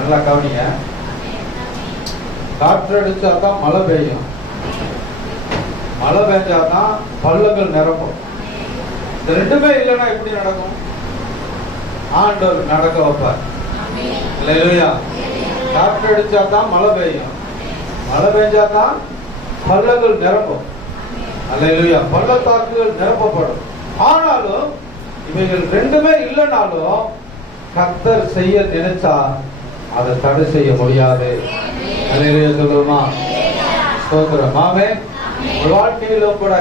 நல்லா கவனிங்க. காற்றடிச்சா தான் மழை பெய்யும், மழை பெஞ்சாதான் பள்ளங்கள் நிரம்பும். இந்த ரெண்டுமே இல்லைன்னா எப்படி நடக்கும்? ஆண்டவர் நடக்க வைப்பார். அல்லேலூயா. காற்றடிச்சா தான் மழை பெய்யும், மழை பெஞ்சாதான் பள்ளங்கள் நிரம்பும். அல்லேலூயா. பள்ளத்தாக்குகள் நிரப்பப்படும். ஆனாலும் இவைகள் ரெண்டுமே இல்லைனாலும் கர்த்தர் செய்ய நினைச்சா அதை தடை செய்ய முடியாது. அல்லேலூயா சொல்லுமா? ஸ்தோத்திரம். ஆமென். வாழ்க்கையில கூட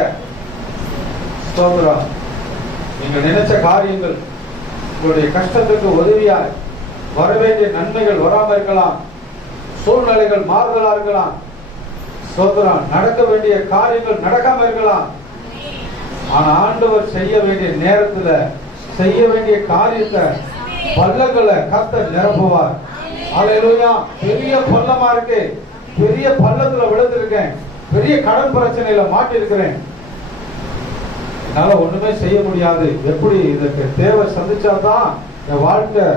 ஸ்தோத்திரம். நீங்க நினைச்ச காரியங்கள், உங்களுடைய கஷ்டத்துக்கு உதவியாய் வர வேண்டிய நன்மைகள் வராம இருக்கலாம், சூழ்நிலைகள் மாறுதலா இருக்கலாம், ஸ்தோத்திரம், நடக்க வேண்டிய காரியங்கள் நடக்காம இருக்கலாம். ஆனா ஆண்டவர் செய்ய வேண்டிய நேரத்துல செய்ய வேண்டிய காரியத்தை பள்ளங்களை கர்த்தர் நிரப்புவார். அல்லேலூயா. பெரிய பள்ளமா இருக்கு, பெரிய பள்ளத்துல விழுந்திருக்கேன், பெரிய கடன் பிரச்சனையில மாட்டி இருக்கிறேன், என்னால ஒண்ணுமே செய்ய முடியாது, எப்படி இதற்கு தேவை சந்திச்சாதான் என் வாழ்க்கை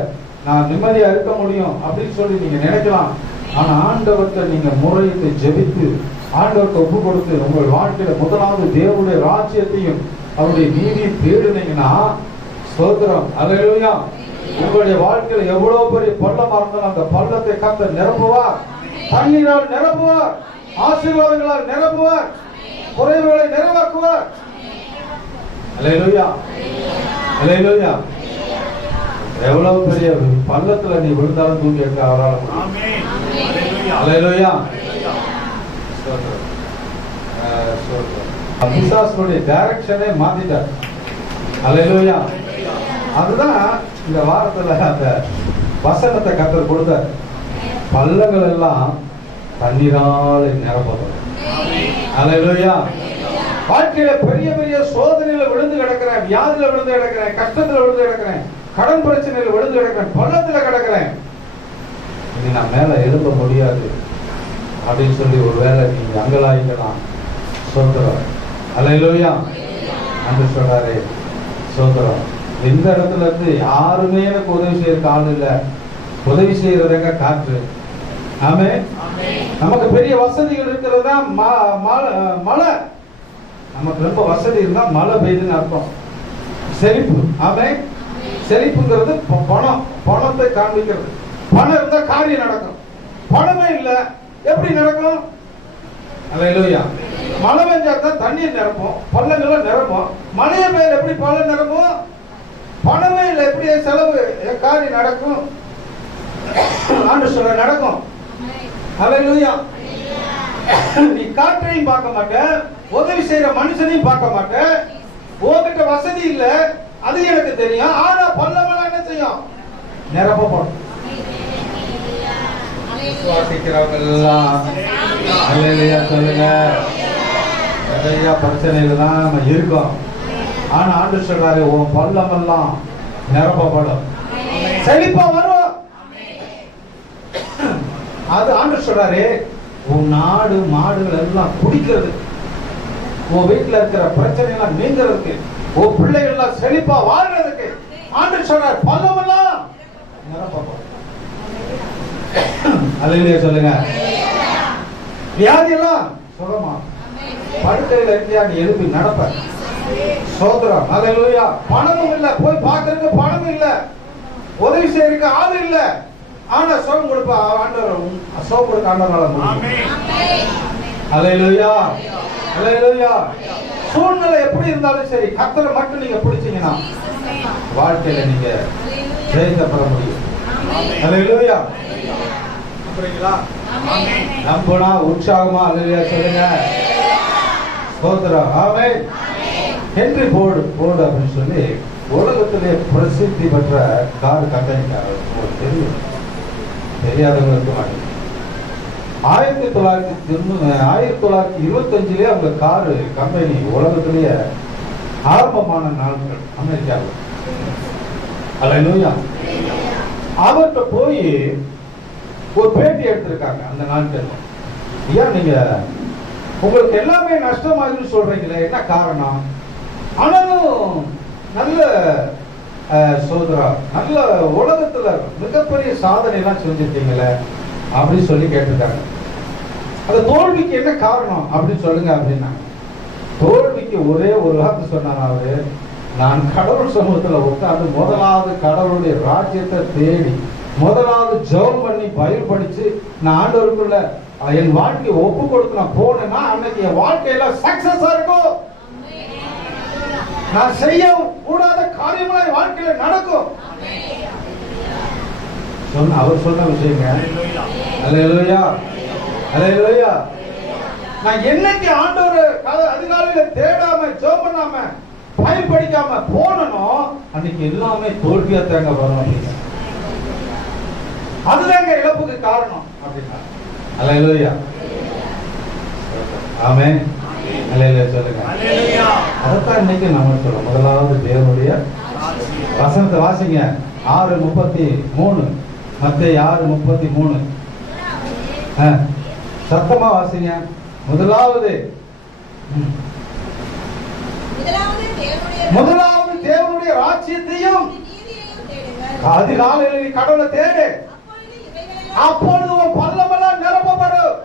நான் நிம்மதியா இருக்க முடியும் அப்படின்னு சொல்லி நீங்க நினைக்கலாம். ஆனா ஆண்டவர்கிட்ட நீங்க முறையிட்டு ஜெபித்து ஆண்டவர்கிட்ட ஒப்பு கொடுத்து உங்கள் வாழ்க்கையில முதலாவது தேவனுடைய ராஜ்யத்தையும் அவருடைய நீதியை தேடினீங்கன்னா ஸ்தோத்திரம், அல்லேலூயா, உங்களுடைய வாழ்க்கையில எவ்வளவு பெரிய பள்ளமா இருந்தாலும் அந்த பள்ளத்தை கர்த்தர் நிரப்புவார். தண்ணீரால் நிரப்புவார், ஆசீர்வாதங்களால் நிரப்புவார், குறைவுகளை நிறைவாக்குவார். அல்லேலூயா, அல்லேலூயா. எவ்வளவு பெரிய பள்ளத்துல நீ விழுந்தாலும் தூக்கி எடுக்க அவரால் முடியும். அல்லேலூயா. பிசாசுடைய டைரக்ஷனே மாத்திட்டார். அல்லேலூயா. அதுதான் இந்த வாரத்துல அந்த வசனத்தை கர்த்தர் கொடுத்தார். பள்ளங்கள் எல்லாம் தண்ணீரால் நிரப்பப்படும். அல்லேலூயா. வாழ்க்கையில பெரிய பெரிய சோதனையில விழுந்து கிடக்கிறேன், வியாதியில விழுந்து கிடக்கிறேன், கஷ்டத்துல விழுந்து கிடக்கிறேன், கடன் பிரச்சனையில விழுந்து கிடக்கிறேன், பள்ளத்துல கிடக்கிறேன், இனி நான் மேல எழும்ப முடியாது அப்படின்னு சொல்லி ஒரு வேலை நீங்க அங்கலாயிக்கலாம். சோத்திரம். அல்லேலூயா. அன்று சொல்றாரு சோத்திரம், இந்த இடத்துல இருந்து யாருமே எனக்கு உதவி செய்யறதுக்கு ஆள் இல்லை, உதவி செய்யறதுங்க காற்று. ஆமே. நமக்கு பெரிய வசதிகள் இருக்கிறதா மழை, நமக்கு ரொம்ப வசதி இருந்தா மழை பெய்யுதுன்னு அர்த்தம். செழிப்பு. ஆமே. செழிப்புங்கிறது பணம், பணத்தை காண்பிக்கிறது. பணம் இருந்தா காரியம் நடக்கும். பணமே இல்ல எப்படி நடக்கும்? அல்லேலூயா. மழை பெஞ்சாதான் தண்ணீர் நிரம்பும், பள்ளங்கள் நிரம்பும். மழைய பெய்ய எப்படி பள்ளம் நிரம்பும்? பணமே இல்ல எப்படி செலவு காரியம் நடக்கும்? ஆண்டு சொல்ற நடக்கும். அல்லேலூயா. நீ காற்றையும் பார்க்க மாட்ட, உதவி செய்யற மனுஷனையும் பார்க்க மாட்ட, உன்கிட்ட வசதி இல்ல அது எனக்கு தெரியும். ஆனா பள்ளமெல்லாம் என்ன செய்யும்? நிரப்பப்படும். விசுவாசிக்கிறவங்க எல்லாம் அல்லேலூயா சொல்லுங்க. நிறைய பிரச்சனையில தான் நம்ம இருக்கோம். ஆனா ஆண்டு சொல்றாரு, உன் பள்ளமெல்லாம் நிரப்பப்படும், செழிப்பா வரும். அது ஆண்டு சொல்றாரு, உன் நாடு மாடுகள் எல்லாம் குடிக்கிறது, உன் வீட்டுல இருக்கிற பிரச்சனை எல்லாம் நீங்கிறதுக்கு, உன் பிள்ளைகள் எல்லாம் செழிப்பா வாழ்றதுக்கு ஆண்டு சொல்றாரு பள்ளமெல்லாம் நிரப்பப்படும். அல்லேலூயா சொல்லுங்க. வியாதி எல்லாம் சுகமா, படுக்கையில இருக்கியா நீ எழுப்பி நடப்ப. சோதரம். அல்லேலூயா. பணமும் இல்ல, போய் பார்க்கறதுக்கு பணமும் இல்ல, உதவி செய்யறதுக்கு ஆள் இல்ல, ஆனா சுகம் கொடுப்ப ஆண்டவர், சுகம் கொடுக்க ஆண்டவரால முடியும். அல்லேலூயா, அல்லேலூயா. சூழ்நிலை எப்படி இருந்தாலும் சரி, கர்த்தரை மட்டும் நீங்க பிடிச்சீங்கன்னா வாழ்க்கையில நீங்க ஜெயத்தை பெற முடியும். அல்லேலூயா. நம்புறீங்களா? நம்பினா உற்சாகமா அல்லேலூயா சொல்லுங்க. ஸ்தோத்திரம். ஆமென். ஹென்றி போர்டு அப்படின்னு சொல்லி உலகத்திலே பிரசித்தி பெற்ற கார் கம்பெனிக்காரர், உங்களுக்கு தெரியும், தெரியாதவங்களுக்கு மாட்டேன். 1925 அவங்க காரு கம்பெனி உலகத்திலேயே ஆரம்பமான நாட்கள் அமெரிக்காவில். அல்லேலூயா. அவர்கிட்ட போய் ஒரு பேட்டி எடுத்திருக்காங்க அந்த நாட்கள். ஏன் நீங்க உங்களுக்கு எல்லாமே நஷ்டமாகுதுன்னு சொல்றீங்களே, என்ன காரணம்? ஆனாலும் நல்ல சோதரா, நல்ல உலகத்துல மிகப்பெரிய சாதனை எல்லாம் செஞ்சிருக்கீங்களே அப்படின்னு சொல்லி கேட்டிருக்காங்க. அந்த தோல்விக்கு என்ன காரணம் அப்படின்னு சொல்லுங்க அப்படின்னா, தோல்விக்கு ஒரே ஒரு வார்த்தை சொன்னாங்க அவரு, நான் கடவுள் சமூகத்துல உட்கார்ந்து முதலாவது கடவுளுடைய ராஜ்யத்தை தேடி முதலாவது ஜெபம் பண்ணி பைபிள் படிச்சு நான் ஆண்டவருக்குள்ள என் வாழ்க்கையை ஒப்பு கொடுத்து நான் போனேன்னா அன்னைக்கு என் வாழ்க்கையில சக்சஸா இருக்கும். நான் செய்ய கூடாத காரியங்களா என் வாழ்க்கையில நடக்கும். அவர் சொன்ன விஷயங்க. அல்லேலூயா, அல்லேலூயா. நான் என்னைக்கு ஆண்டவர் அதிகாலையில தேடாம ஜெபம் பண்ணாம பைபிள் படிக்காம போனனோ அன்னைக்கு எல்லாமே தோல்வியா தேங்க வரும். அதுதாங்க இழப்புக்கு காரணம் அப்படின்னா. அல்லேலூயா, ஆமென், அல்லேலூயா சொல்லுங்க. அதைத்தான் இன்னைக்கு நம்ம சொல்றோம். முதலாவது தேவனுடைய வசனத்தை வாசிங்க. 6:33, மத்தேயு 6:33. சத்தமா வாசிங்க. முதலாவது தேவனுடைய ராஜ்யத்தையும் அதிகாலையில் நீ கடவுளை தேடு, அப்பொழுது உன் பள்ளமெல்லாம் நிரப்பப்படும்,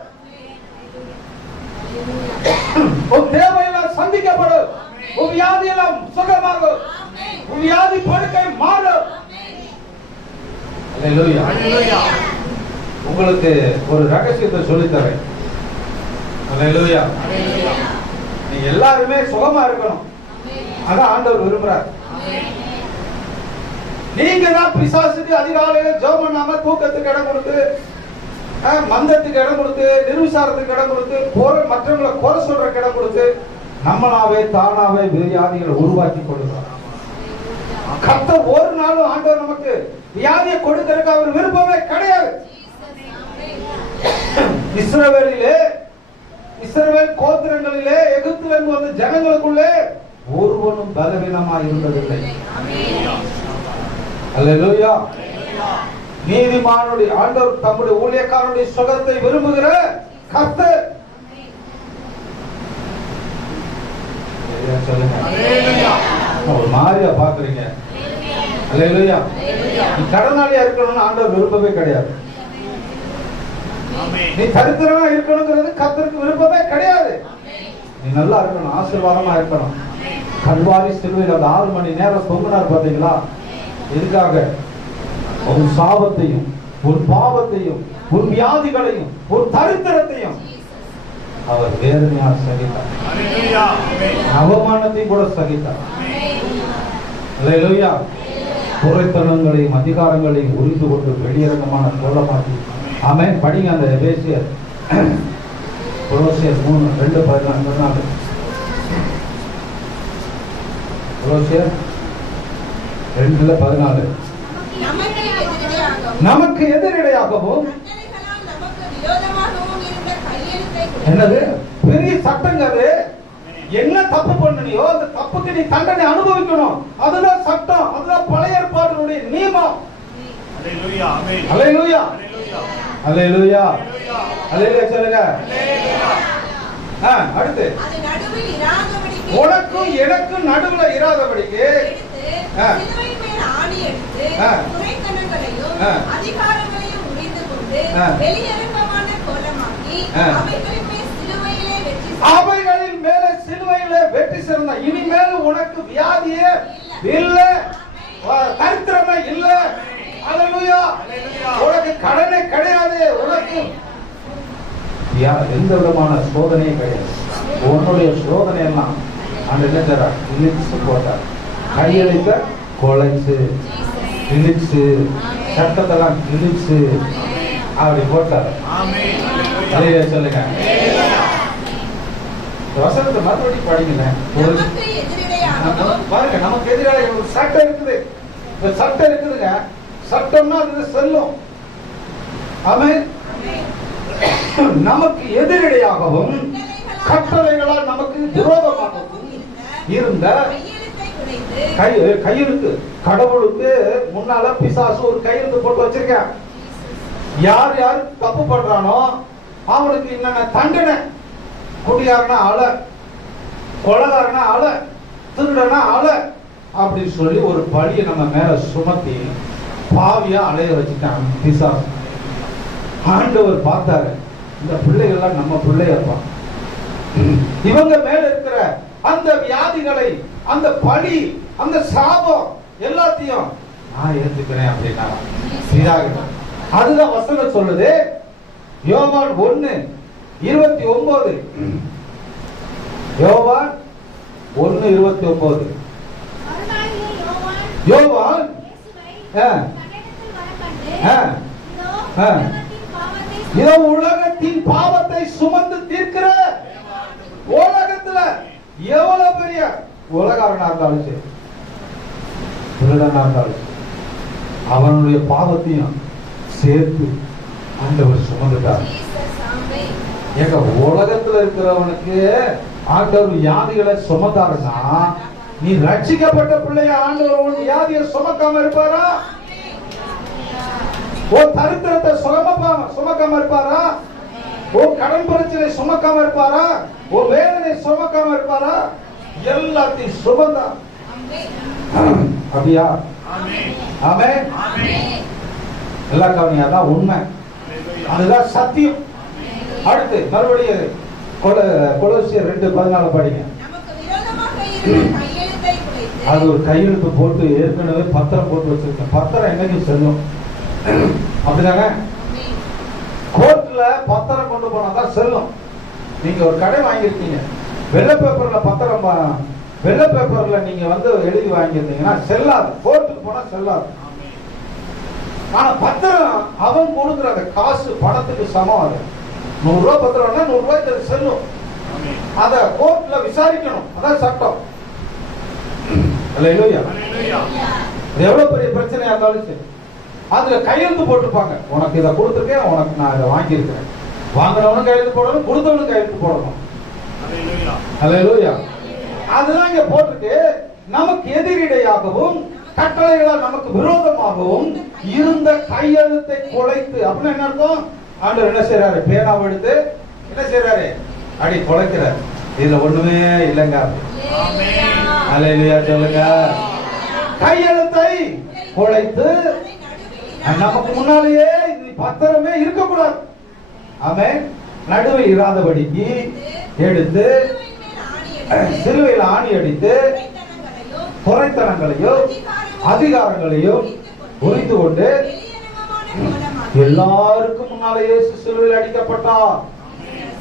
உன் தேவையெல்லாம் சந்திக்கப்படும், உன் வியாதியெல்லாம் சுகமாகும், உன் வியாதி படுக்கை மாறும். அல்லேலூயா. உங்களுக்கு ஒரு ரகசியத்தை சொல்லித்தரேன். அல்லேலூயா. நீங்க எல்லாருமே சுகமா இருக்கணும், அதான் ஆண்டவர் விரும்புறார். நீங்க தான் பிசாசுக்கு அதிகாலையில ஜெபம் பண்ணாம தூக்கத்துக்கு இடம் கொடுத்து, மந்தத்துக்கு இடம் கொடுத்து, நிர்விசாரத்துக்கு இடம் கொடுத்து, மற்றவங்களை குறை சொல்றதுக்கு இடம் கொடுத்து நம்மளாவே தானாவே வியாதிகளை உருவாக்கி கொடுக்கிறோம். கர்த்தர் ஒரு நாளும் ஆண்டவர் நமக்கு வியாதியை கொடுக்கிறதுக்கு அவர் விருப்பமே கிடையாது. இஸ்ரவேல் கோத்திரங்களிலே எகிப்தில் இருந்து வந்த ஜனங்களுக்குள்ளே ஒருவனும் பலவீனமா இருந்ததில்லை. அல்லேலூயா. நீதிமானுடைய ஆண்டவர் தம்முடைய ஊழியக்காரனுடைய சுகத்தை விரும்புகிற கர்த்தர். ஒரு மாதிரியா பாக்குறீங்க. அல்லேலூயா. நீ கடனாளியா இருக்கணும்னு ஆண்டவர் விரும்பவே கிடையாது. நீ தரித்திரமா இருக்கணுங்கிறது கர்த்தருக்கு விருப்பமே கிடையாது. நீ நல்லா இருக்கணும், ஆசீர்வாதமா இருக்கணும். கல்வாரி சிலுவையில் அந்த 6 மணி நேரம் தொங்கினார் பாத்தீங்களா? எதுக்காக? உன் சாபத்தையும் உன் பாவத்தையும் உன் வியாதிகளையும் உன் தரித்திரத்தையும் அவர் வேதனையாக சகித்தார். அவமானத்தை கூட சகித்தார். அல்லேலூயா. குறைத்தனங்களையும் அதிகாரங்களையும் உரிந்து கொண்டு வெளியரங்கமான கோலமாக்கி. ஆமென். படிங்க அந்த எபேசியர், கொலோசியர் 3:2-14. கொலோசியர் 2:14. நமக்கு எதிரிடையாகவும் என்னது பெரிய சட்டங்க. அது என்ன தப்பு பண்ணனியோ அந்த தப்புக்கு நீ தண்டனை அனுபவிக்கணும். அதுதான் சட்டம், அதுதான் பழைய ஏற்பாட்டினுடைய நியமம். அல்லேலூயா, ஆமென். அல்லேலூயா, அல்லேலூயா, அல்லேலூயா சொல்லுங்க. அடுத்து உனக்கும் எனக்கும் நடுவுல இராதபடிக்கு அதிகாரங்களையும் முடிந்து கொண்டு வெளியரங்கமான கோலமாக்கி அவைகளின் மேல சிலுவையிலே வெற்றி சிறந்த. இனிமேல் உனக்கு வியாதியே இல்ல, தரித்திரமே இல்ல. அல்லேலூயா. உனக்கு கடனே கிடையாது, உனக்கு எந்த விதமான சோதனையும் கிடையாது. உன்னுடைய சோதனை எல்லாம் அந்த என்ன இழிச்சு போட்டார். கையெழுத்த கொலைச்சு இழிச்சு சட்டத்தெல்லாம் இழிச்சு அப்படி போட்டார். சொல்லுங்க. வசனத்தை மறுபடியும் படிக்கல பாருங்க. நமக்கு எதிராக ஒரு சட்டம் இருக்குது. இந்த சட்டம் இருக்குதுங்க. சட்டம்னா அது செல்லும். ஆமென். நமக்கு எதிரிடையாகவும் கட்டளைகளால் நமக்கு விரோதமாகவும் இருந்த கையெழுத்து. கடவுளுக்கு முன்னால பிசாசு ஒரு கையெழுத்து போட்டு வச்சிருக்கேன். யார் யார் தப்பு பண்றானோ அவனுக்கு என்னென்ன தண்டனை. குடியாரனா அல, கொலகாரனா அல, திருடனா அல, அப்படின்னு சொல்லி ஒரு பழியை நம்ம மேல சுமத்தி பாவியா அலைய வச்சுட்டான் பிசாசு. ஆண்டவர் பார்த்தாரு, இந்த பிள்ளைகள்லாம் நம்ம பிள்ளையப்பா, இவங்க மேல இருக்கிற அந்த வியாதிகளை, அந்த பழி, அந்த சாபம் எல்லாத்தையும் நான் ஏற்றுக்கிறேன் அப்படின்னா. அதுதான் வசனம் சொல்லுது. யோவான் 1:29. யோவான் 1:29. யோவான் இதோ உலகத்தின் பாவத்தை சுமந்து தீர்க்கிற, உலகத்துல எவ்வளவு பெரிய உலகாரனா இருந்தாலும் சரி, திருடனா இருந்தாலும் சரி, அவனுடைய பாவத்தையும் சேர்த்து ஆண்டவர் சுமந்துட்டார். ஏங்க, உலகத்துல இருக்கிறவனுக்கு ஆண்டவர் வியாதிகளை சுமந்தாருன்னா, நீ ரட்சிக்கப்பட்ட பிள்ளைய ஆண்டவர் உன் வியாதியை சுமக்காம இருப்பாரா? உன் தரித்திரத்தை சுமக்காம இருப்பாரா? உன் கடன் பிரச்சனை சுமக்காம இருப்பாரா? உன் வேதனை சுமக்காம இருப்பாரா? எல்லாத்தையும் சுமந்தா. அப்படியா? ஆமென். எல்லா கவனியா தான் உண்மை, அதுதான் சத்தியம். அடுத்து மறுபடியும் கொலோசியர் 2:14 படிங்க. அது ஒரு கையெழுத்து போட்டு ஏற்கனவே பத்திரம் போட்டு வச்சிருக்கேன். பத்திரம் என்னைக்கு செல்லும், அப்படிதானே? கோர்ட்ல பத்திரம் கொண்டு போனாதான் செல்லும். நீங்க ஒரு கடை வாங்கியிருக்கீங்க, வெள்ளை பேப்பர்ல பத்திரம், வெள்ளை பேப்பர்ல நீங்க எழுதி வாங்கியிருந்தீங்கன்னா செல்லாது, கோர்ட்டுக்கு போனா செல்லாது. ஆனா பத்திரம் அவன் கொடுக்குற அந்த காசு பணத்துக்கு சமம். அது 100 ரூபாய் பத்திரம்னா 100 ரூபாய்க்கு செல்லும். அத கோர்ட்ல விசாரிக்கணும், அதான் சட்டம். எவ்வளவு பெரிய பிரச்சனையா இருந்தாலும் சரி, அதுல கையெழுத்து போட்டுப்பாங்க. உனக்கு இதை கொடுத்துருக்கேன், உனக்கு நான் இதை வாங்கியிருக்கிறேன். வாங்கினவனும் கையெழுத்து போடணும், கொடுத்தவனும் கையெழுத்து போடணும். அதுதான் இங்க போட்டுட்டு, நமக்கு எதிரிடையாகவும் கட்டளைகளால் நமக்கு விரோதமாகவும் இருந்த கையெழுத்தை குலைத்து, அப்படின்னு என்ன அர்த்தம்? ஆண்டவர் என்ன செய்யறாரு? பேனாவை எடுத்து என்ன செய்யறாரு? அடி குலைக்கிறார். இதுல ஒண்ணுமே இல்லைங்க. அல்லேலூயா சொல்லுங்க. கையெழுத்தை குலைத்து நமக்கு முன்னாலேயே பத்திரமே இருக்கக்கூடாது. ஆமென். நடுவில் இராதபடிக்கு எடுத்து சிலுவையில் ஆணி அடித்து குறைத்தனங்களையும் அதிகாரங்களையும் புரிந்து கொண்டு எல்லாருக்கும் முன்னாலே இயேசு சிலுவையில் அடிக்கப்பட்டார்.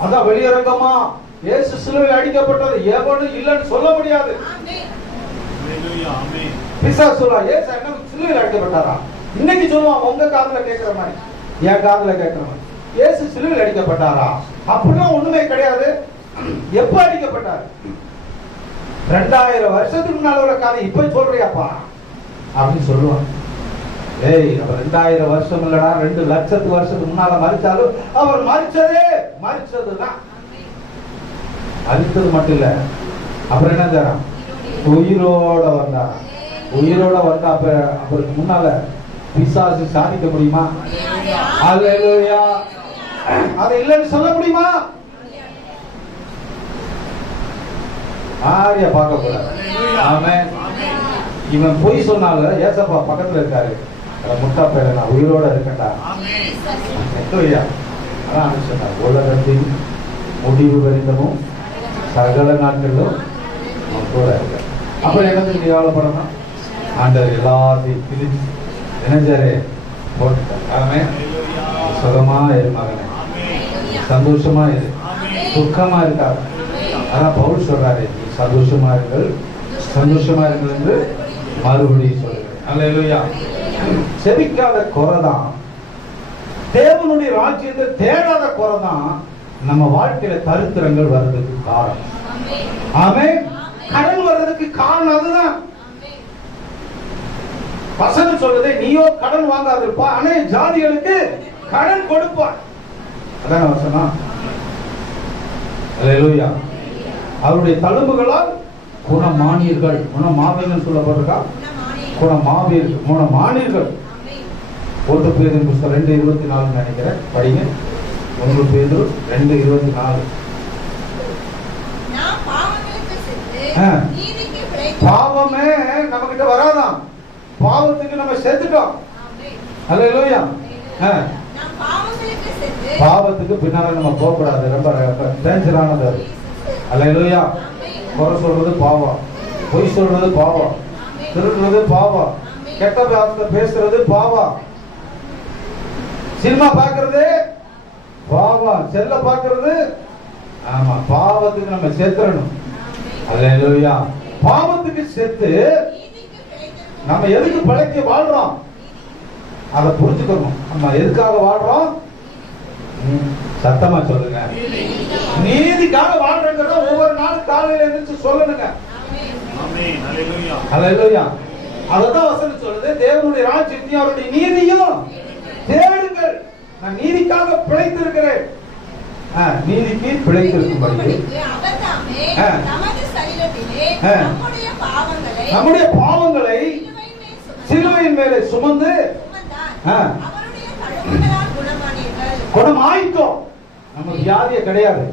அதான் வெளியரங்கமா இயேசு சிலுவையில் அடிக்கப்பட்டது எவனும் இல்லைன்னு சொல்ல முடியாது. பிசாசு சொல்லுவான், இயேசு என்ன சிலுவையில் அடிக்கப்பட்டாரா? இன்னைக்கு சொல்லுவான், உங்க காதுல கேட்கிற மாதிரி, என் காதுல கேட்கிற மாதிரி, இயேசு சிலுவையில் அடிக்கப்பட்டாரா? அப்படின்னா ஒண்ணுமே கிடையாது. எப்ப அடிக்கப்பட்டார்? 2000 வருஷத்துக்கு முன்னால உள்ள கதை இப்ப சொல்றியாப்பா அப்படின்னு சொல்லுவான். ஏய், அவர் 2000 வருஷம் இல்லடா, 2 லட்சத்து வருஷத்துக்கு முன்னால மரிச்சாலும் அவர் மரிச்சதுதான். மரிச்சது மட்டும் இல்ல, அப்புறம் என்ன தரான்? உயிரோட வந்தார். உயிரோட வந்தா அவருக்கு முன்னால பிசாசு சாதிக்க முடியுமா? அல்லேலூயா. அதை இல்லைன்னு சொல்ல முடியுமா? ஆரியா பார்க்க கூடாது. ஆமென். இவன் பொய் சொன்னால ஏசப்பா பக்கத்துல இருக்காரு, முட்டா பேர நான் உயிரோட இருக்கேன்டா. அதான் அனுப்பிச்சார். உலகத்தின் முடிவு வரைந்தமும் சகல நாட்களிலும் கூட இருக்க. அப்புறம் எனக்கு நீ கவலைப்படணும். ஆண்டவர் எல்லாத்தையும் பிரிச்சு நினைஞ்சாரு போட்டுட்டார். ஆமென். சுகமா இரு மகனே, சந்தோஷமா இரு, துக்கமா இருக்காது. அதான் பவுல் சொல்றாரு, சந்தோஷமா இருங்கள் என்று மறுபடியும் சொல்லுங்க. அல்லேலூயா. செபிக்காத குறைதான், தேவனுடைய ராஜ்யத்தை தேடாத குறைதான் நம்ம வாழ்க்கையில தரித்திரங்கள் வர்றதுக்கு காரணம். ஆமென். கடன் வர்றதுக்கு காரணம் அதுதான். வசனம் சொல்றதே, நீயோ கடன் வாங்காதிருப்பா, அநேக ஜாதிகளுக்கு கடன் கொடுப்பார். அதான் வசனம். அல்லேலூயா. அவருடைய தழும்புகளால் குணமானீர்கள். குணமாவீர்கள் சொல்லப்பட்டிருக்கா? குணமானீர்கள். 1 பேதுரு புத்தகம் 2:24 நினைக்கிறேன், படிங்க. 1 பேதுரு 2:24. பாவமே நம்ம கிட்ட வராதான். பாவத்துக்கு நம்ம செத்துட்டோம். அல்லேலூயா. பாவத்துக்கு பின்னால நம்ம போக கூடாது. ரொம்ப டேஞ்சரானது. அல்லேலூயா. குறை சொல்றது பாவம், பொய் சொல்றது பாவம், திருடுறது பாவம், கெட்ட வார்த்தை பேசுறது பாவம், சினிமா பாக்குறது பாவம், செல்ல பாக்குறது. ஆமா, பாவத்துக்கு நம்ம செத்துறணும். அல்லேலூயா. பாவத்துக்கு செத்து நம்ம எதுக்கு பிழைக்க வாழ்றோம் அதை புரிஞ்சுக்கணும். நம்ம எதுக்காக வாழ்றோம்? சத்தமா சொல்லுங்க. நீதிக்காக வாழ்றோங்கிறத ஒவ்வொரு நாளும் காலையில எழுந்து சொல்லணுங்க. அல்லேலூயா. அததான் வசனம் சொல்லுது, தேவனுடைய ராஜ்யத்தையும் அவருடைய நீதியும் தேடுங்கள். நான் நீதிக்காக பிழைத்திருக்கிறேன். நீதிக்கு பிழைத்திருக்கும்படி நம்முடைய பாவங்களை சிலுவையின் மேலே சுமந்து குணமாயிட்டோம். நம்ம வியாதியே கிடையாது.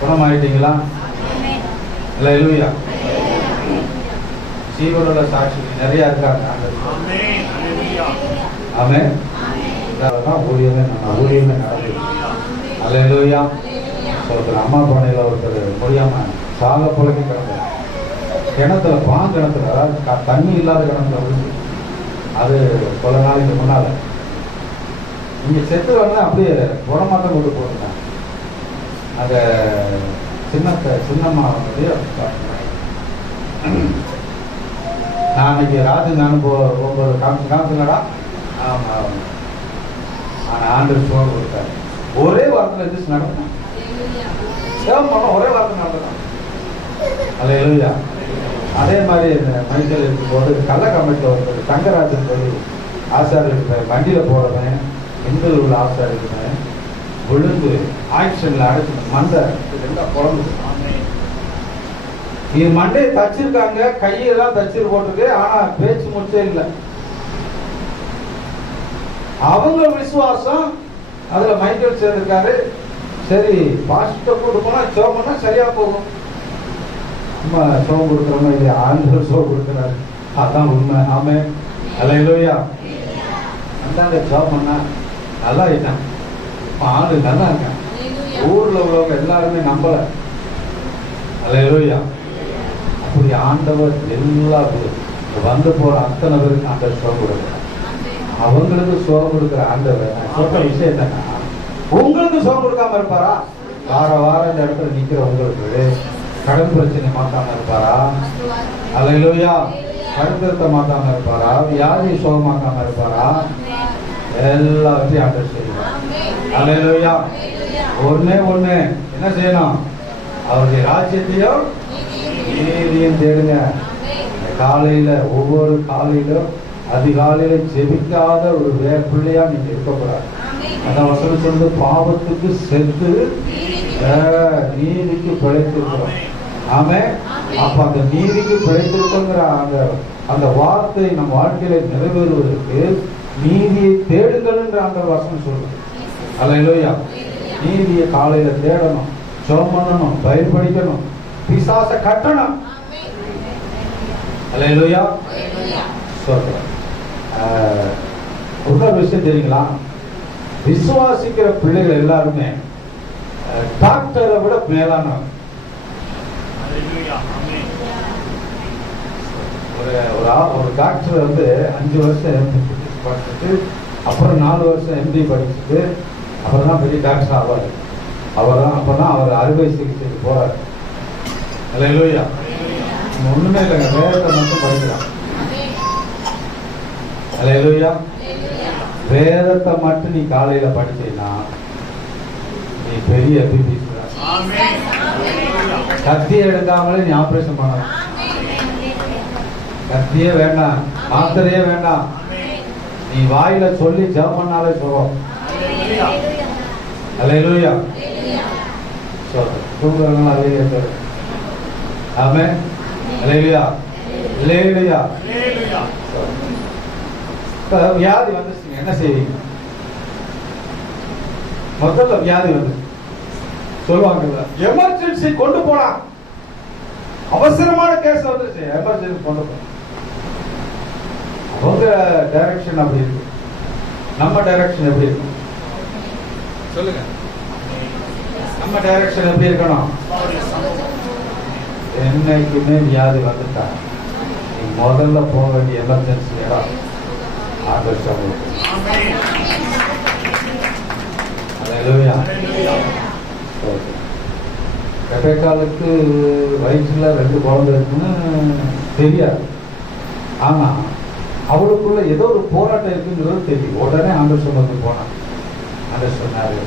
குணமாயிட்டீங்களா? அல்லேலூயா. ஜீவனுள்ள சாட்சி நிறைய இருக்காங்க. ஆமென். ஊழியமே நடக்குது. அல்லேலூயா. ஒருத்தர் அம்மா பானையில ஒருத்தர் முடியாம சால புலக்கி கிடந்தார். கிணத்துல கிணத்துல, அதாவது தண்ணி இல்லாத கிணத்துல விழுந்து, அது பல நாளைக்கு முன்னால இங்க செத்து வந்து அப்படியே உரமாட்டம் கொண்டு போயிருந்தாங்க. அங்க சின்னம்மா நான் அன்னைக்கு ராஜன் ஒவ்வொரு காமிச்சுலடா. ஆமா, ஆண்டு சுகம் கொடுத்தாரு. ஒரே வாரத்தில் எதிர்த்து நடந்தான். ஒரே வாரத்தில் நடந்தான். அல்லேலூயா. அதே மாதிரி மைக்கேல் இருக்கும்போது கள்ள கமிட்டியில் ஒருத்தர் தங்கராஜன் சொல்லி ஆசாரி இருக்கிறேன், வண்டியில போறவன், இந்தியில் உள்ள ஆசாரி இருக்கிறேன், விழுந்து ஆக்சிடென்ட்ல அடைச்சு மண்டை ரெண்டா குழம்பு. இது மண்டையை தச்சிருக்காங்க, கையெல்லாம் தச்சு போட்டிருக்கு, ஆனா பேச்சு முடிச்சே இல்லை. அவங்க விசுவாசம் அதுல மைக்கேல் சேர்ந்திருக்காரு. சரி, பாஸ்டர் கூட்டு போனா சோமனா சரியா போகும். நம்ம சோகம் கொடுக்குறோமா இல்லையா? ஆண்டவர் சோகம் கொடுக்குறாரு, அதான் உண்மை. ஆமே. அல்லேலூயா. அந்தாண்ட சோமன்னா நல்லா ஆயிட்டான், ஆளு நல்லா இருக்கான். ஊர்ல உள்ளவங்க எல்லாருமே நம்பல. அல்லேலூயா. அப்படி ஆண்டவர் எல்லா வந்து போற அத்தனை பேருக்கு ஆண்டவர் சோகம் கொடுக்குறார். அவங்களுக்கு சோகம் கொடுக்குற ஆண்டவர் சொல்ற விஷயம் தானே, உங்களுக்கு சோகம் கொடுக்காம இருப்பாரா? வாரம் இந்த இடத்துல நிக்கிற உங்களுக்கு கடன் பிரச்சனை மாத்தாம இருப்பாரா? அல்லேலூயா. கருத்தத்தை மாத்தாம இருப்பாரா? வியாதி சோகமாக்காம இருப்பாரா? எல்லாத்தையும் ஆண்டவர் செய்வார். அல்லேலூயா. ஒண்ணு என்ன செய்யணும்? அவருடைய ராஜ்யத்தையும் நீதியும் தேடுங்க. காலையில ஒவ்வொரு காலையிலும் அதிகாலையில ஜெபிக்காத ஒரு பிள்ளையா நீங்க இருக்கக்கூடாது. அதான் வசனம் சொல்றது, பாவத்துக்கு செத்து நீதிக்கு பிழைத்திருக்கிறோம். ஆமே. அப்ப அந்த நீதிக்கு பிழைத்திருக்கோங்கிற அந்த வார்த்தை நம் வாழ்க்கையில நிறைவேறுவதற்கு நீதியை தேடுங்கள் என்று அந்த வசனம் சொல்றது. அல்லேலூயா. நீதியை காலையில தேடணும், ஜெபம் பண்ணணும், பைபிள் படிக்கணும், பிசாச கட்டணும். அல்லேலூயா. சொல்றேன். ஒரு விஷயம் தெரியுங்களா? விசுவாசிக்கிற பிள்ளைகள் எல்லாருமே டாக்டரை விட மேலானவங்க. ஒரு டாக்டர் வந்து 5 வருஷம் படிச்சுட்டு, அப்புறம் 4 வருஷம் MD படிச்சுட்டு, அப்புறம் தான் பெரிய டாக்டர் ஆவார். அப்பதான் அவர் அறுவை சிகிச்சைக்கு போறாரு. அல்லேலூயா. ஒண்ணுமே இல்லைங்க, வேதத்தை மட்டும் படிக்கிறான். அல்லேலூயா. வேதத்தை மட்டும் நீ காலையில படிச்சீங்கன்னா நீ பெரிய MBBS. கத்தியை எடுக்காமலே நீ ஆபரேஷன் பண்ணலாம். கத்தியே வேண்டாம், மாத்திரையே வேண்டாம், நீ வாயில சொல்லி ஜெபம் பண்ணாலே சுகம். அல்லேலூயா. தூங்குறவங்க அல்லேலூயா சொல்லு. ஆமென். அல்லேலூயா. அல்லேலூயா. வியாதி வந்துச்சுங்க, என்ன செய்வீங்க? முதல்ல வியாதி வந்து சொல்லுவாங்கல்ல, எமர்ஜென்சி கொண்டு போனா, அவசரமான கேஸ் வந்துருச்சு, எமர்ஜென்சி கொண்டு போனா. அவங்க டைரக்ஷன் அப்படி இருக்கு, நம்ம டைரக்ஷன் எப்படி இருக்கும் சொல்லுங்க? நம்ம டைரக்ஷன் எப்படி இருக்கணும்? என்னைக்குமே வியாதி வந்துட்டா நீ முதல்ல போக வேண்டிய எமர்ஜென்சி இடம் ஆதர்ஷம். ரெபேக்காளுக்கு வயிற்றுல 2 குழந்தை இருக்குன்னு தெரியாது. ஆனா அவளுக்குள்ள ஏதோ ஒரு போராட்டம் இருக்குங்கிறது தெரியும். உடனே ஆண்டர்சனுக்கு போனான். ஆண்டர் சொன்னாரு,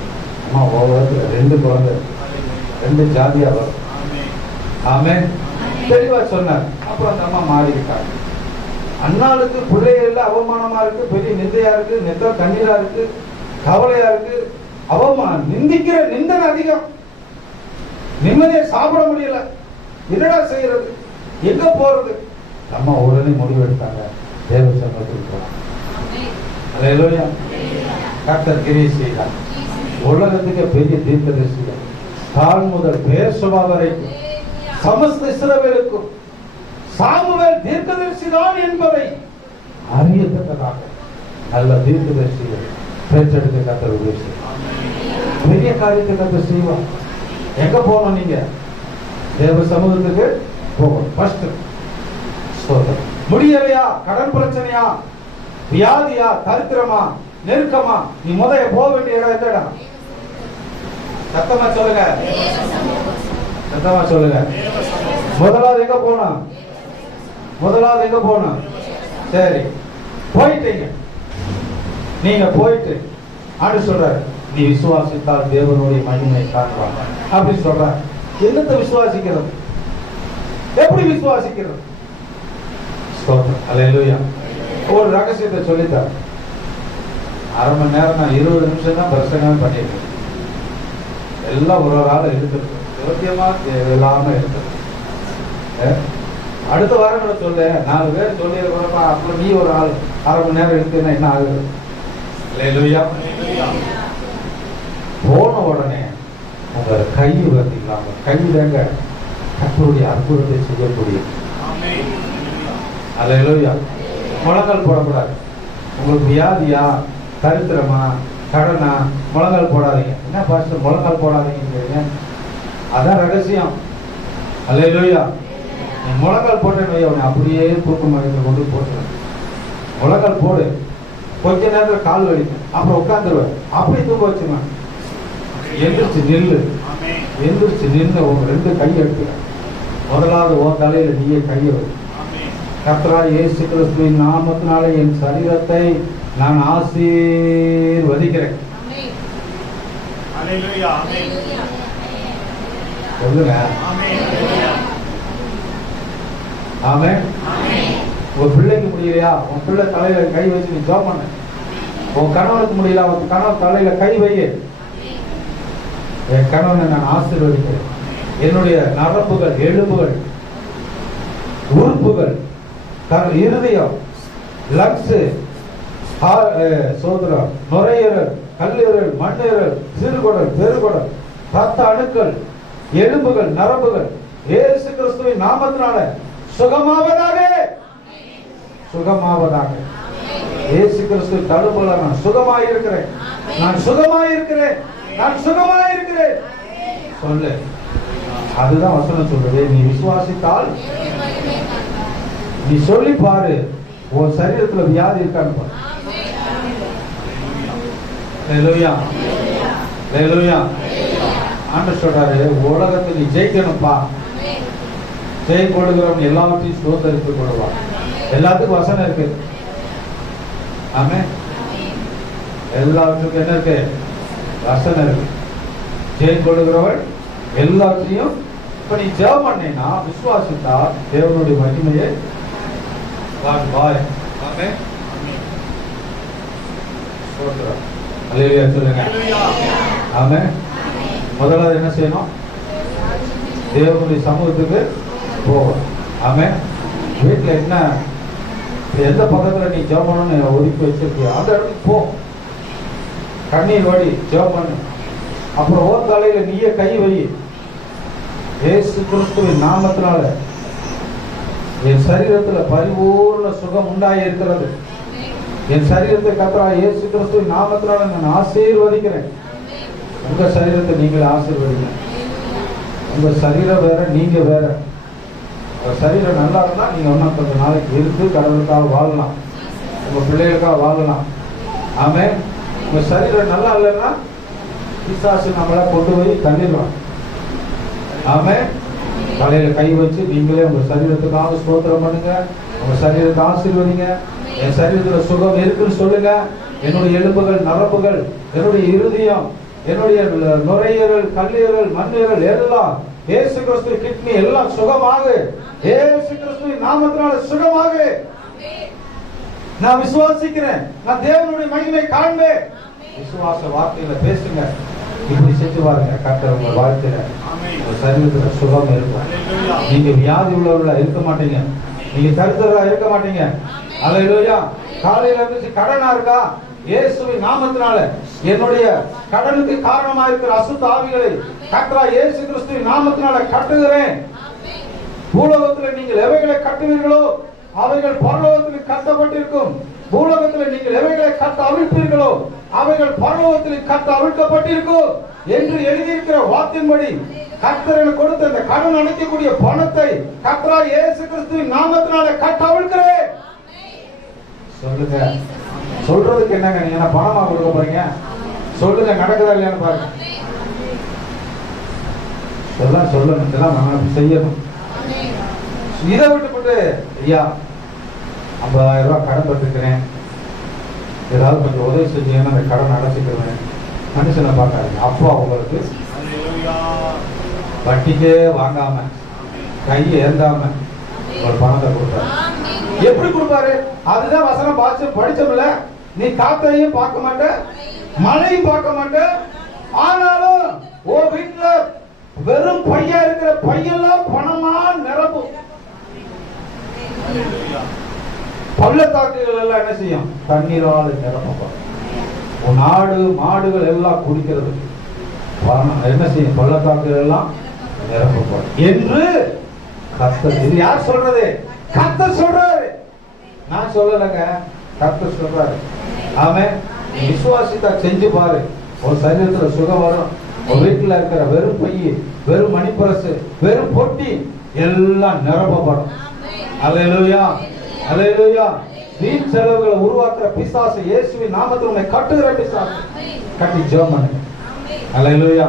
அம்மா உலகத்துல 2 குழந்தை, 2 ஜாதியா வரும். ஆமே தெளிவா சொன்னார். அப்புறம் அந்த அம்மா மாறிக்கிட்டாங்க. அண்ணாளுக்கு பிள்ளைகள்ல அவமானமா இருக்கு, பெரிய நிந்தையா இருக்கு, நெத்த கண்ணீரா இருக்கு, கவலையா இருக்கு, அவமானம், நிந்திக்கிற நிந்தனை அதிகம், நிம்மதியை சாப்பிட முடியல, என்னடா செய்யறது, எங்க போறது? அம்மா உடனே முடிவு எடுத்தாங்க, தேவ சமூகத்துக்கு போனாங்க. அல்லேலூயா. கர்த்தர் கிரியை செய்தார். உலகத்துக்கு பெரிய தீர்க்கதரிசிகள், தான் முதல் பேர்சபா வரைக்கும் சமஸ்த இஸ்ரவேலுக்கும் சாமுவேல் தீர்க்கதரிசிதான் என்பதை அறியத்தக்கதாக நல்ல தீர்க்கதரிசிகள் பெற்றெடுக்க கர்த்தர் உதவி செய்வார். பெரிய காரியத்தை கர்த்தர் செய்வார். எங்க போகணும்? நீங்க தேவ சமூகத்துக்கு போகணும். ஃபர்ஸ்ட் ஸ்தோத்திரம். முடியலையா? கடன் பிரச்சனையா, வியாதியா, தரித்திரமா, நெருக்கமா? நீ முதல்ல போக வேண்டிய இடம் எந்த இடம்? சத்தமா சொல்லுங்க, சத்தமா சொல்லுங்க. முதலாவது எங்க போனா? முதலாவது எங்க போனா? சரி, போயிட்டீங்க. நீங்க போயிட்டு ஆண்டு சொல்றாரு, நீ விசுவாசித்தால் தேவனுடைய மகிமையை காண்பாங்க அப்படி சொல்றாரு. என்னத்தை விசுவாசிக்கிறது? எப்படி விசுவாசிக்கிறது? அல்லேலூயா. ஒரு ரகசியத்தை சொல்லித்தார். அரை மணி நேரம் நான் 20 நிமிஷம் தான் பிரசங்கம் பண்ணிருக்கேன். எல்லாம் ஒரு ஆள் இருக்குது, யோக்கியமா தேவையில்லாம இருக்குது. அடுத்த வாரம் கூட சொல்ல 4 பேர் சொல்லியிருக்கிறப்ப, அப்புறம் நீ ஒரு ஆள் அரை மணி நேரம் இருக்குன்னா என்ன ஆகுது? அல்லேலூயா. போன உடனே உங்க கை பார்த்தீங்களா? உங்க கையிலங்க கர்த்தருடைய அற்புதத்தை செய்யக்கூடிய. அல்லேலூயா. முழங்கால் போடக்கூடாது. உங்களுக்கு வியாதியா, தரித்திரமா, கடனா, முழங்கால் போடாதீங்க. என்ன பாஸ்டர் முழங்கால் போடாதீங்க? அதான் ரகசியம். அல்லேலூயா. நீ முழங்கால் போட்டேன்னு வை, அவனை அப்படியே தூக்கு மகத்தில் கொண்டு போட்டு முழங்கால் போடு. கொஞ்ச நேரத்தில் கால் வலிக்கும், அப்புறம் உட்காந்துருவேன், அப்படி தூக்க வச்சுருவேன். எந்திரிச்சு நில்லு, எந்திரிச்சு நின்று உங்க 2 கை எடுத்துக்க. முதலாவது உன் தலையில நீயே கையை வை. கர்த்தராகிய இயேசு கிறிஸ்துவின் நாமத்தினாலே என் சரீரத்தை நான் ஆசீர்வதிக்கிறேன். சொல்லுங்க. ஆமென். உன் பிள்ளைக்கு முடியலையா? உன் பிள்ளை தலையில கை வச்சு நீ ஜெபம் பண்ணு. உன் கணவனுக்கு முடியல, உன் கணவன் தலையில கை வையே. என் கணவனை நான் ஆசீர்வதிக்கிறேன். என்னுடைய நரம்புகள், எலும்புகள், உறுப்புகள், இருதயம், லங்ஸ், சோதரம், நுரையீரல், கல்லீரல், மண்ணீரல், சிறுகுடல், பெருகுடல், ரத்த அணுக்கள், எலும்புகள், நரம்புகள் இயேசு கிறிஸ்துவின் நாமத்தினால சுகமாவதாக, சுகமாவதாக. இயேசு கிறிஸ்து தழும்புல நான் சுகமாயிருக்கிறேன், நான் சுகமாயிருக்கிறேன், நான் சுகமாயிருக்கிறேன் சொல்லு. அதுதான் வசனம் சொல்றது. நீ விசுவாசித்தால், நீ சொல்லி பாரு, உன் சரீரத்துல வியாதி இருக்கான்னு பாரு. அல்லேலூயா. அல்லேலூயா. ஆண்டவர் சொல்றாரு, உலகத்தை நீ ஜெயிக்கணும்பா. ஜெயம் கொடுக்கிறவன் எல்லாவற்றையும் சுதந்திரித்துக் கொள்வான். எல்லாத்துக்கும் வசனம் இருக்கு. ஆமென். எல்லாத்துக்கும் என்ன இருக்கு? வசனம் இருக்கு. ஜெயம் கொடுக்கிறவன் எல்லாத்தையும். இப்ப நீ ஜெபம் பண்ணீங்கன்னா, விசுவாசித்தா தேவனுடைய மகிமையை காண்பாய். ஆமென். ஸ்தோத்திரம். அல்லேலூயா சொல்லுங்க. ஆமென். முதல்ல என்ன செய்யணும்? தேவனுடைய சமூகத்துக்கு போகணும். ஆமென். வீட்டுல என்ன, எந்த பக்கத்துல நீ ஜெபம் பண்ணணும்னு ஒதுக்கி வச்சிருக்கியோ அந்த இடத்துக்கு போ. கண்ணீர் வடி ஜெபம் பண்ணு. அப்புறம் ஓர் தலையில நீயே கை வை. இயேசு கிறிஸ்துவின் நாமத்தினால என் சரீரத்துல பரிபூர்ண சுகம் உண்டாகி இருக்கிறது. என் சரீரத்தை கர்த்தராகிய இயேசு கிறிஸ்துவின் நாமத்தினால நான் ஆசீர்வதிக்கிறேன். உங்க சரீரத்தை நீங்களே ஆசீர்வதிங்க. உங்க சரீரம் வேற, நீங்க வேற. உங்க சரீரம் நல்லா இருந்தா நீங்க ஒன்னும் கொஞ்ச நாளைக்கு இருந்து கடவுளுக்காக வாழலாம், உங்க பிள்ளைகளுக்காக வாழலாம். ஆமென். உங்க சரீரம் நல்லா இல்லைன்னா பிசாசு நம்மளை கொண்டு போய் தள்ளிடுவான். ஆமென். தலையில கை வச்சு நீங்களே உங்க சரீரத்துக்காக ஸ்தோத்திரம் பண்ணுங்க. உங்க சரீரத்தை ஆசீர்வதிங்க. என் சரீரத்துல சுகம் இருக்குன்னு சொல்லுங்க. என்னுடைய எலும்புகள், நரம்புகள், என்னுடைய இருதயம், என்னுடைய நுரையீரல், கல்லீரல், மண்ணீரல் எல்லாம் இயேசு கிறிஸ்து கிட்னி எல்லாம் சுகமாக, இயேசு கிறிஸ்துவின் நாமத்தினால சுகமாக நான் விசுவாசிக்கிறேன். நான் தேவனுடைய மகிமை காண்பேன். விசுவாச வார்த்தையில பேசுங்க. இப்படி செஞ்சு பாருங்க. கர்த்தர் உங்க வாழ்க்கையில உங்க சரீரத்துல சுகம் இருக்கும். நீங்க வியாதி உள்ளவர்களா இருக்க மாட்டீங்க. நீங்க தரித்திரரா இருக்க மாட்டீங்க. அல்லேலூயா. காலையில இருந்து கடனா இருக்கா? இயேசுவின் நாமத்தினால என்னுடைய கடனுக்கு காரணமா இருக்கிற அசுத்த ஆவிகளை கர்த்தராகிய இயேசு கிறிஸ்துவின் நாமத்தினால கட்டுகிறேன். பூலோகத்தில் நீங்கள் எவைகளை கட்டுவீர்களோ அவைகள் பரலோகத்தில் கட்டப்பட்டிருக்கும். பூலோகத்தில் நீங்கள் எவைகளை கட்ட அவிழ்ப்பீர்களோ அவைகள் பரலோகத்தில் கட்ட அவிழ்க்கப்பட்டிருக்கும் என்று எழுதியிருக்கிற வாக்கின்படி கர்த்தர் கொடுத்த அந்த கடன் அடைக்கக்கூடிய பணத்தை கர்த்தராகிய இயேசு கிறிஸ்துவின் நாமத்தினால கட்ட அவிழ்க்கிறேன். சொல்லுங்க. சொல்றதுக்கு என்னங்க, நீங்க என்ன பணமா கொடுக்க போறீங்க? சொல்லுங்க, நடக்குதா இல்லையான்னு பாருங்க. சொல்லணும், இதெல்லாம் நம்ம செய்யணும். இதை விட்டுப்பட்டு ஐயா 50,000 ரூபாய் கடன் பட்டிருக்கிறேன், ஏதாவது கொஞ்சம் உதவி செஞ்சீங்கன்னா அந்த கடன் அடைச்சிக்கிறேன். மனுஷனை பார்க்காதீங்க. அப்பா உங்களுக்கு வட்டிக்கே வாங்காம கை ஏந்தாம ஒரு பணத்தை கொடுத்தாரு. எப்படி கொடுப்பாரு? அதுதான் வசனம் படிச்சோம்ல. நீ காத்தையும் பார்க்க மாட்ட, மழையும் பார்க்க மாட்ட, ஆனாலும் ஓ வீட்டுல வெறும் பையா இருக்கிற பையெல்லாம் பணமா நிரம்பும். பள்ளத்தாக்குகள் எல்லாம் என்ன செய்யும்? தண்ணீரால் நிரப்பப்படும். நாடு மாடுகள் எல்லாம் குடிக்கிறது என்ன செய்யும்? பள்ளத்தாக்குகள் எல்லாம் நிரப்பப்படும் என்று கர்த்தர். இது யார் சொல்றது? கர்த்தர் சொல்றாரு. நான் சொல்லலங்க, கர்த்தர் சொல்றாரு. ஆமென். விசுவாசித்தா செஞ்சு பாரு. ஒரு சரீரத்துல சுகம் வரும். ஒரு வீட்டுல இருக்கிற வெறும் பைய, வெறும் மணிப்பரசு, வெறும் பொட்டி எல்லாம் நிரப்பப்படும். அல்லேலூயா, அல்லேலூயா. வீண் செலவுகளை உருவாக்குற பிசாசு இயேசுவின் நாமத்தில் உன்னை கட்டுகிற பிசாசு கட்டி ஜெபம் பண்ணுங்க. அல்லேலூயா.